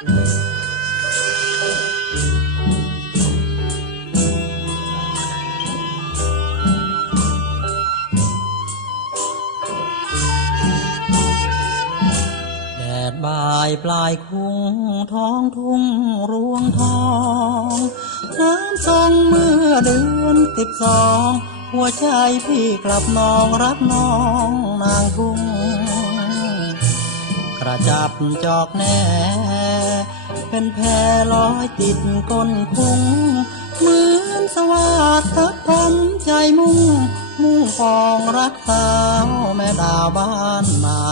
แดดบ่ายปลายคุ้งท้องทุ่งรวงทอง น้ำทรงเมื่อเดือนสิบสอง หัวใจพี่กลับนองรักน้องนางทุ่ง กระจับจอกแน่ เป็นแพลอยติดก้นคุ้งเหมือนสวัสดิ์ทับทำใจมุ่ง มุ่งปองรักสาวแม่ดาวบ้านนา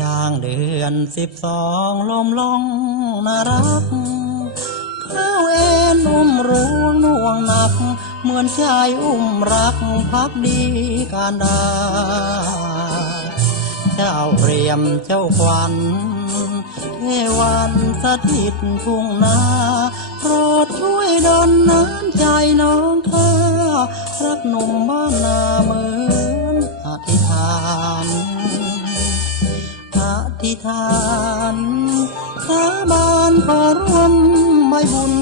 ย่างเดือนสิบสองลมลองน่ารักข้าวเอ็นอุ้มรวงน่วงหนัก เหมือนชายอุ้มรักพักดีการดา เจ้าเรียมเจ้าควันเทวันสถิตทุ่งนาโปรดช่วยดลน้ำใจน้องข้ารักหนุ่มบ้านนาเหมือนอธิษฐานอธิษฐานสาบานขอร่วมใบบุญ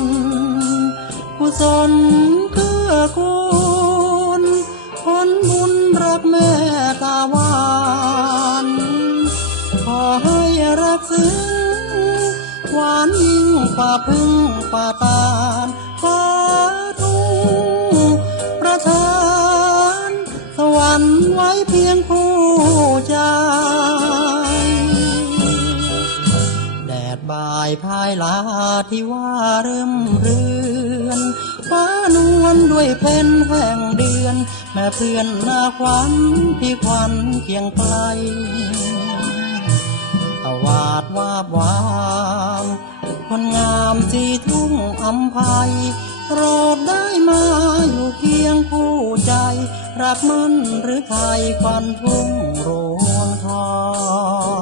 กุศลเกื้อกูลผลบุญรักแม่ตาวา รักซึ้งหวานยิ่งกว่าพึ่งกว่าตาลฟ้าทุ่งประทาน สวรรค์ไว้เพียงคู่ใจแดดบ่ายพายลาที่ว่าเริ่มเรือนฟ้านวลด้วยเพนแห่งเดือน แม่เพื่อนหน้าควันพี่ควันเคียงไกล ดวาบวามคนงามสีทุ่งอัมภัยโปรดได้มาอยู่เคียงคู่ใจ รักมันหรือไทยควันทุ่งโรงทอง